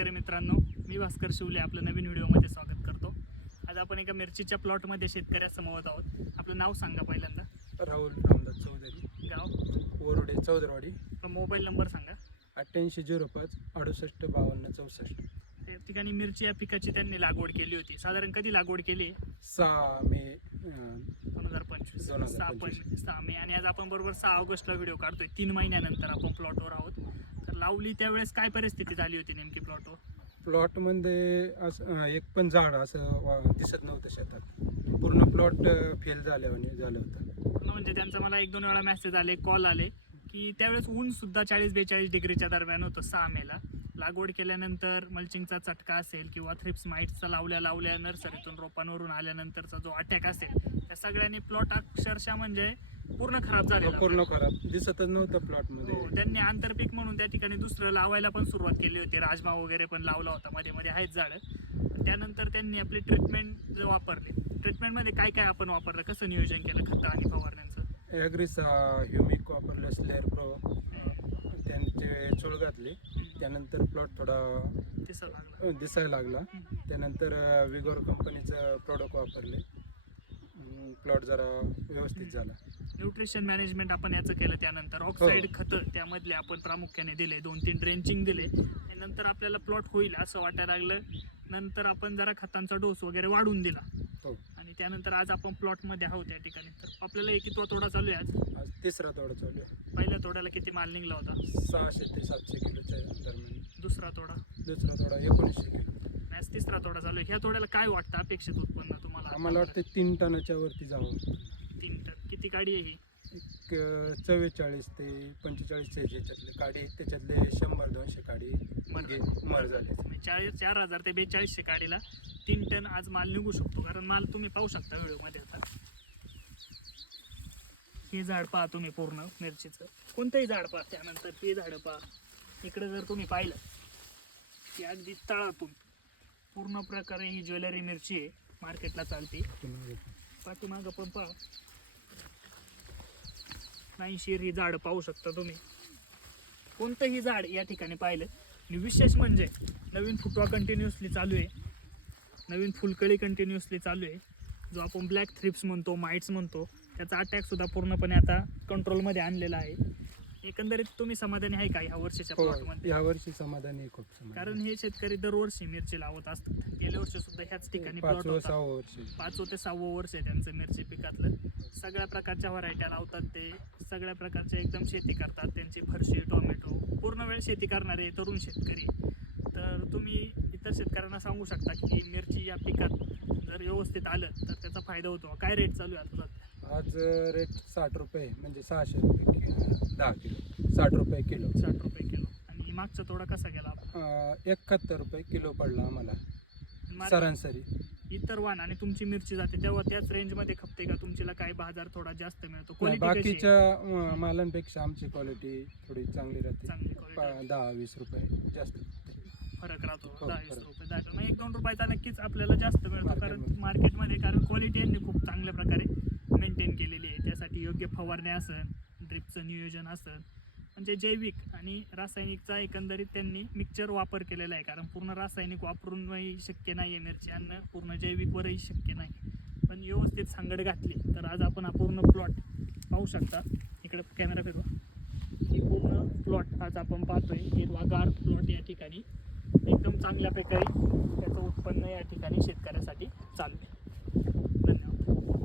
शेतकरी मित्रांनो मी भास्कर शिवले आपलं नवीन व्हिडिओमध्ये स्वागत करतो. आज आपण एका मिरचीच्या प्लॉटमध्ये शेतकऱ्यासमोर आहोत. आपलं नाव सांगा पहिल्यांदा. राहुल रामदास चौधरी. गाव? वरोडे चौदरवाडी आपला मोबाईल नंबर सांगा. अठ्ठ्याऐंशी झिरो पाच अडुसष्ट बावन्न चौसष्ट. त्या ठिकाणी मिरची या पिकाची त्यांनी लागवड केली होती. साधारण कधी लागवड केली? सहा मे दोन हजार पंचवीस. सहा पंचवीस. सहा मे. आणि आज आपण बरोबर सहा ऑगस्टला व्हिडिओ काढतोय. तीन महिन्यानंतर आपण प्लॉटवर आहोत. लावली त्यावेळेस काय परिस्थिती झाली होती नेमकी प्लॉटवर प्लॉटमध्ये असं एक पण झाड असं वा- दिसत नव्हतं शेतात. पूर्ण प्लॉट फेल झाल्यावाने झालं होतं. पूर्ण म्हणजे त्यांचा मला एक दोन वेळा मेसेज आले कॉल आले की त्यावेळेस ऊन सुद्धा चाळीस बेचाळीस डिग्रीच्या दरम्यान होतं सहा मेला लागवड केल्यानंतर मल्चिंगचा चटका असेल किंवा थ्रिप्स माइट्सचा लावल्या लावल्या नर्सरीतून रोपांवरून आल्यानंतरचा जो अटॅक असेल त्या सगळ्यांनी प्लॉट अक्षरशः म्हणजे पूर्ण खराब झालेला पूर्ण खराब. दिसतच नव्हतं हो, प्लॉटमध्ये त्यांनी आंतरपीक म्हणून त्या ठिकाणी दुसरं लावायला पण सुरुवात केली होती. राजमा वगैरे पण लावला होता. मध्ये मध्ये आहेत झाडं. त्यानंतर त्यांनी आपली ट्रीटमेंट वापरली. ट्रीटमेंटमध्ये काय काय आपण वापरलं? कसं नियोजन केलं खतं आणि फवारण्यांचं? ॲग्रिसा ह्युमिक वापरलं स्लेअर प्रो त्यांचे चोळ घातले. त्यानंतर प्लॉट थोडा दिसं लागलं. अं, दिसायला लागला. त्यानंतर विगोर कंपनीचं प्रोडक्ट वापरले. प्लॉट जरा व्यवस्थित झाला. न्यूट्रिशन मॅनेजमेंट आपण याचं केलं त्यानंतर. ऑक्साईड खतं त्यामधले आपण प्रामुख्याने दिले. दोन तीन ड्रेंचिंग दिले. नंतर आपल्याला प्लॉट होईल असं वाटायला लागलं. नंतर आपण जरा खतांचा डोस वगैरे वाढून दिला. हो. आणि त्यानंतर आज आपण प्लॉटमध्ये आहोत त्या ठिकाणी. तर आपल्याला एक कितवा तोडा चालू आहे आज. तिसरा तोडा चालू आहे. पहिल्या तोड्याला किती माल निघला होता? सहाशे ते सातशे किलोच्या दरम्यान. दुसरा तोडा. दुसरा तोडा एकोणीसशे किलो. आज तिसरा तोडा चालू आहे. ह्या तोड्याला काय वाटतं अपेक्षित उत्पन्न तुम्हाला? आम्हाला वाटतं तीन टनाच्या वरती जावं. किती गाडी आहे ही? एक चव्वेचाळीस ते पंचेचाळीसचे ज्याच्यातले काडी त्याच्यातले शंभर दोनशे काडी मर गे- मर झाले. म्हणजे चाळीस चार हजार ते बेचाळीसशे गाडीला तीन टन आज माल निघू शकतो. कारण माल तुम्ही पाहू शकता व्हिडिओमध्ये आता. हे झाड पहा तुम्ही पूर्ण मिरचीचं. कोणतंही झाड पहा त्यानंतर हे झाडं पहा. इकडे जर तुम्ही पाहिलं की अगदी तळातून पूर्ण प्रकारे ही ज्वेलरी मिरची आहे. मार्केटला चालते. पाठीमागं पण पहा. नाहीशीर ही झाडं पाहू शकता तुम्ही. कोणतंही झाड या ठिकाणी पाहिलं. आणि विशेष म्हणजे नवीन फुटवा कंटिन्युअसली चालू आहे. नवीन फुलकळी कंटिन्युअसली चालू आहे. जो आपण ब्लॅक थ्रिप्स म्हणतो माइट्स म्हणतो त्याचा अटॅकसुद्धा पूर्णपणे आता कंट्रोलमध्ये आणलेला आहे. एकंदरीत तुम्ही समाधानी आहे का ह्या वर्षीच्या हो प्लॉटमध्ये यावर्षी समाधानी आहे खूप समाधानी. कारण हे शेतकरी दरवर्षी मिरची लावत असतात. गेल्या वर्षी सुद्धा ह्याच ठिकाणी प्लॉट पाचवं होता. सहावं वर्षी. पाचवं ते सहावं वर्ष आहे त्यांचं मिरची पिकातलं. सगळ्या प्रकारच्या व्हरायट्या लावतात ते. सगळ्या प्रकारच्या एकदम शेती करतात. त्यांची फरशी टोमॅटो पूर्ण वेळ शेती करणारे तरुण शेतकरी. तर तुम्ही इतर शेतकऱ्यांना सांगू शकता की मिरची या पिकात जर व्यवस्थित आलं तर त्याचा फायदा होतो. काय रेट चालू आहे आता सध्या आज रेट साठ रुपये म्हणजे सहाशे रुपये कि- दहा किलो साठ रुपये किलो. साठ रुपये किलो. आणि मागचा तोडा कसा गेला? आपला? एकाहत्तर रुपये किलो पडला आम्हाला. मार्केट- सरासरी. इतर वाण आणि तुमची मिरची जाते तेव्हा त्याच रेंजमध्ये खपते का? तुमचीला काय बाजार थोडा जास्त मिळतो? नाही, क्वालिटी कशी आहे? बाकीच्या अं, मालांपेक्षा आमची क्वालिटी थोडी चांगली राहते. चांगली पा- दहा वीस रुपये जास्त. फरक राहतो हो, दहा वीस फरक. रुपये दहा. मग एक दोन रुपयाचा नक्कीच आपल्याला जास्त मिळतो कारण मार्केटमध्ये. मार्केटमध्ये कारण क्वालिटी यांनी खूप चांगल्या प्रकारे मेंटेन केलेली आहे. त्यासाठी योग्य फवारण्या असन ड्रिपचं नियोजन असन म्हणजे जैविक आणि रासायनिकचा एकंदरीत त्यांनी मिक्सचर वापर केलेला आहे. कारण पूर्ण रासायनिक वापरूनही शक्य नाही आहे मिरची आणणं पूर्ण जैविकवरही शक्य नाही. पण व्यवस्थित सांगड घातली तर आज आपण हा पूर्ण प्लॉट पाहू शकता. इकडे कॅमेरा फिरवा ही पूर्ण प्लॉट आज आपण पाहतोय. हिरवागार प्लॉट या ठिकाणी. एकदम चांगल्यापैकी त्याचं उत्पन्न या ठिकाणी शेतकऱ्यासाठी चालू आहे